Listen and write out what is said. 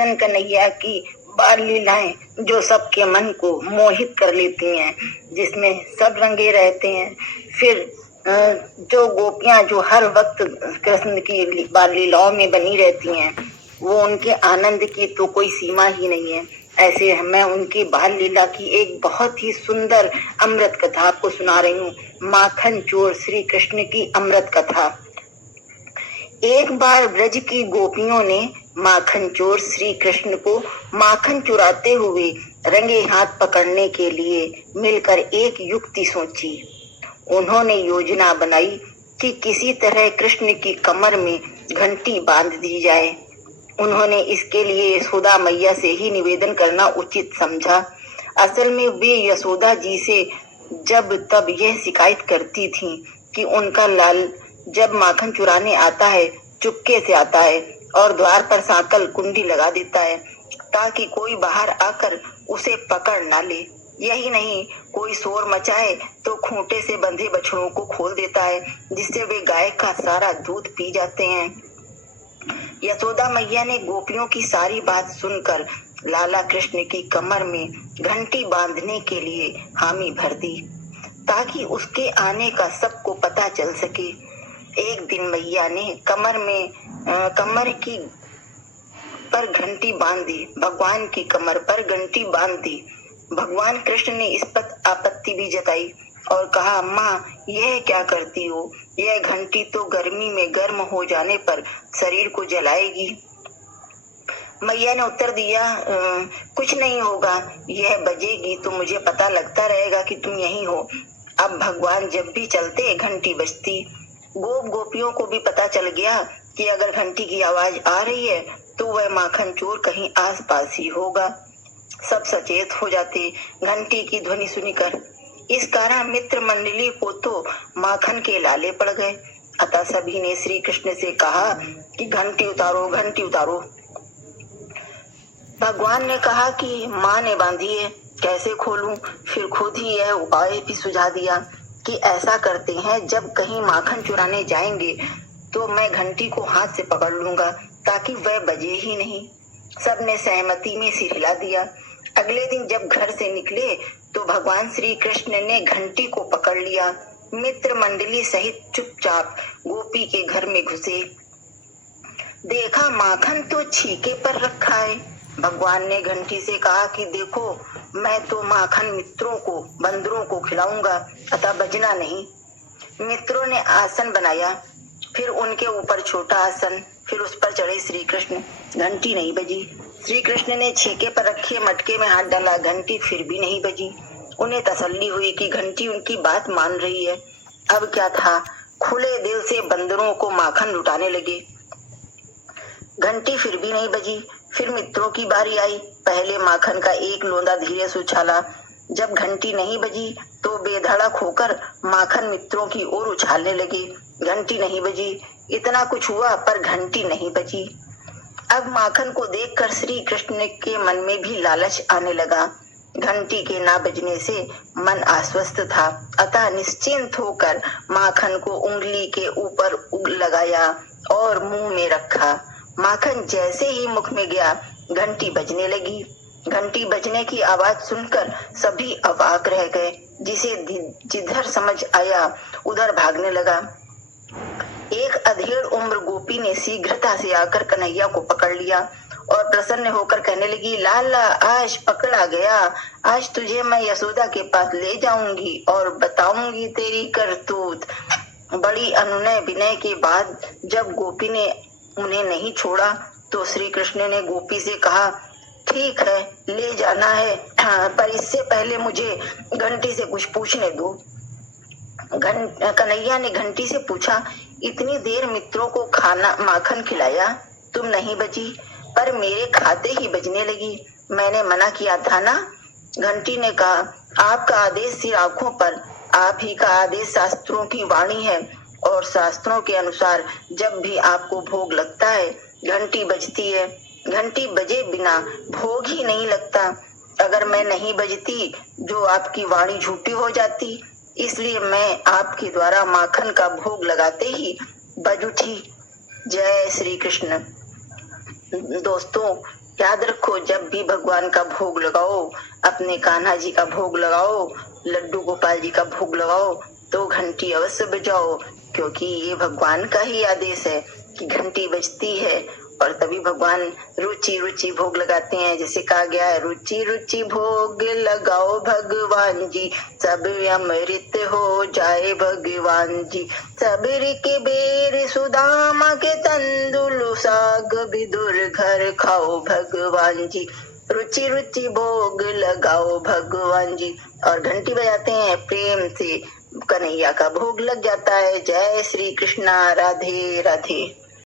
कृष्ण कन्हैया की बाल लीलाएं जो सबके मन को मोहित कर लेती हैं, जिसमें सब रंगे रहते हैं। फिर जो गोपियां जो हर वक्त कृष्ण की बाल लीलाओं में बनी रहती हैं, वो उनके आनंद की तो कोई सीमा ही नहीं है। ऐसे मैं उनकी बाल लीला की एक बहुत ही सुंदर अमृत कथा आपको सुना रही हूँ। माखन चोर श्री कृष्ण की अमृत कथा। एक बार ब्रज की गोपियों ने माखन चोर श्री कृष्ण को माखन चुराते हुए रंगे हाथ पकड़ने के लिए मिलकर एक युक्ति सोची। उन्होंने योजना बनाई कि किसी तरह कृष्ण की कमर में घंटी बांध दी जाए। उन्होंने इसके लिए यशोदा मैया से ही निवेदन करना उचित समझा। असल में वे यशोदा जी से जब तब यह शिकायत करती थीं कि उनका लाल जब माखन चुराने आता है चुपके से आता है और द्वार पर सांकल कुंडी लगा देता है ताकि कोई बाहर आकर उसे पकड़ ना ले। यही नहीं, कोई शोर मचाए तो खूंटे से बंधे बछड़ों को खोल देता है, जिससे वे गाय का सारा दूध पी जाते हैं। यशोदा मैया ने गोपियों की सारी बात सुनकर लाला कृष्ण की कमर में घंटी बांधने के लिए हामी भर दी ताकि उसके आने का सबको पता चल सके। एक दिन मैया ने कमर की पर घंटी बांध दी, भगवान की कमर पर घंटी बांध दी। भगवान कृष्ण ने इस पर आपत्ति भी जताई और कहा, अम्मा यह क्या करती हो? यह घंटी तो गर्मी में गर्म हो जाने पर शरीर को जलाएगी। मैया ने उत्तर दिया, कुछ नहीं होगा, यह बजेगी तो मुझे पता लगता रहेगा कि तुम यहीं हो। अब भगवान जब भी चलते घंटी बजती। गोपियों को भी पता चल गया कि अगर घंटी की आवाज आ रही है तो वह माखन चोर कहीं आसपास ही होगा। सब सचेत हो जाते घंटी की ध्वनि सुनकर। इस कारण मित्र मंडली को तो माखन के लाले पड़ गए। अतः सभी ने श्री कृष्ण से कहा कि घंटी उतारो, घंटी उतारो। भगवान ने कहा कि माँ ने बांधी है, कैसे खोलूं? फिर खुद ही यह उपाय भी सुझा दिया कि ऐसा करते हैं, जब कहीं माखन चुराने जाएंगे तो मैं घंटी को हाथ से पकड़ लूंगा ताकि वह बजे ही नहीं। सबने सहमति में सिर हिला दिया। अगले दिन जब घर से निकले तो भगवान श्री कृष्ण ने घंटी को पकड़ लिया। मित्र मंडली सहित चुपचाप गोपी के घर में घुसे। देखा माखन तो छीके पर रखा है। भगवान ने घंटी से कहा कि देखो, मैं तो माखन मित्रों को, बंदरों को खिलाऊंगा, अतः बजना नहीं। मित्रों ने आसन बनाया, फिर उनके ऊपर छोटा आसन, फिर उस पर चढ़े श्री कृष्ण। घंटी नहीं बजी। श्री कृष्ण ने छीके पर रखे मटके में हाथ डाला, घंटी फिर भी नहीं बजी। उन्हें तसल्ली हुई कि घंटी उनकी बात मान रही है। अब क्या था, खुले दिल से बंदरों को माखन लुटाने लगे। घंटी फिर भी नहीं बजी। फिर मित्रों की बारी आई। पहले माखन का एक लोंदा धीरे से उछाला। जब घंटी नहीं बजी तो बेधड़क होकर माखन मित्रों की ओर उछालने लगे। घंटी नहीं बजी। इतना कुछ हुआ पर घंटी नहीं बजी। अब माखन को देखकर श्री कृष्ण के मन में भी लालच आने लगा। घंटी के ना बजने से मन आश्वस्त था, अतः निश्चिंत होकर माखन को उंगली के ऊपर लगाया और मुंह में रखा। माखन जैसे ही मुख में गया, घंटी बजने लगी। घंटी बजने की आवाज सुनकर सभी अवाक रह गए। जिसे जिधर समझ आया उधर भागने लगा। एक अधेड़ उम्र गोपी ने शीघ्रता से आकर कन्हैया को पकड़ लिया और प्रसन्न होकर कहने लगी, लाला आज पकड़ा गया। आज तुझे मैं यशोदा के पास ले जाऊंगी और बताऊंगी तेरी करतूत। बड़ी अनुनय विनय के बाद जब गोपी ने उन्हें नहीं छोड़ा तो श्री कृष्ण ने गोपी से कहा, ठीक है ले जाना है, पर इससे पहले मुझे घंटी से कुछ पूछने दो। कन्हैया ने घंटी से पूछा, इतनी देर मित्रों को खाना माखन खिलाया, तुम नहीं बजी, पर मेरे खाते ही बजने लगी। मैंने मना किया था ना? घंटी ने कहा, आपका आदेश सिर आंखों पर, आप ही का आदेश शास्त्रों की वाणी है और शास्त्रों के अनुसार जब भी आपको भोग लगता है घंटी बजती है। घंटी बजे बिना भोग ही नहीं लगता। अगर मैं नहीं बजती जो आपकी वाणी झूठी हो जाती, इसलिए मैं आपके द्वारा माखन का भोग लगाते ही बज उठी। जय श्री कृष्ण। दोस्तों, याद रखो, जब भी भगवान का भोग लगाओ, अपने कान्हा जी का भोग लगाओ, लड्डू गोपाल जी का भोग लगाओ, तो घंटी अवश्य बजाओ, क्योंकि ये भगवान का ही आदेश है कि घंटी बजती है और तभी भगवान रुचि रुचि भोग लगाते हैं। जैसे कहा गया है, रुचि रुचि भोग लगाओ भगवान जी, सब अमृत हो जाए भगवान जी। सबरी के बेर सुदामा के तंदुल, साग विदुर घर खाओ भगवान जी। रुचि रुचि भोग लगाओ भगवान जी। और घंटी बजाते हैं, प्रेम से कन्हैया का भोग लग जाता है। जय श्री कृष्णा, राधे राधे।